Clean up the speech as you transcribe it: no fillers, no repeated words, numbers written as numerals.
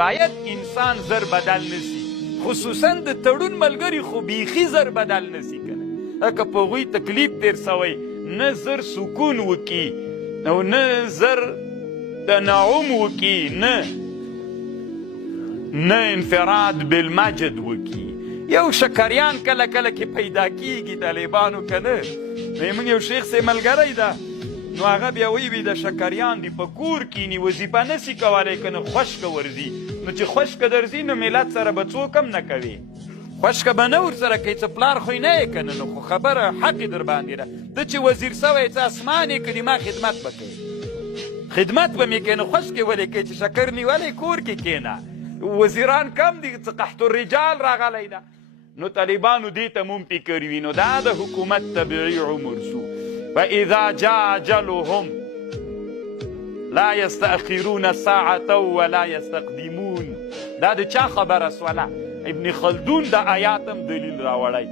باید انسان زر بدل نسی، خصوصا د تړون ملګري خو بیخي زر بدل نسی کنه. که په هغوی تکلیف تیر سوی نه زر سکون وکي او نه زر تنعم وکي، نه انفراد بالمجد وکي. یو شکریان کله کله کې پیدا کیږي طالبانو کنه. زموږ یو شیخ سي ملګری ده، نو هغه بیا وی د شکریان دی په کور کینی وظیفه نسی کولی کنه خشکه ورځي، نو چې خشکه درځي نو ملت سره به څوک هم نه کوي، خشکه به نه ورسره کوي، څه پلار خو یې نه یې کنه. نو خو خبره حق در باندې ده، ته چې وزیر سوی څه اسمان یې کړي ما خدمت به کوي، خدمت به مې کوي. نو خشکې ولې کوي چې شکر نیولی کور کې کېنه، وزیران کم دي، څه قحط الرجال راغلی ده. نو طالبانو دې ته مون فکر وي، نو دا د حکومت طبیعي عمر سو. فاذا جاء اجلهم لا يستأخرون ساعة ولا يستقدمون. دا د چا خبره سوله؟ ابن خلدون د آیاتم دلیل راوړی.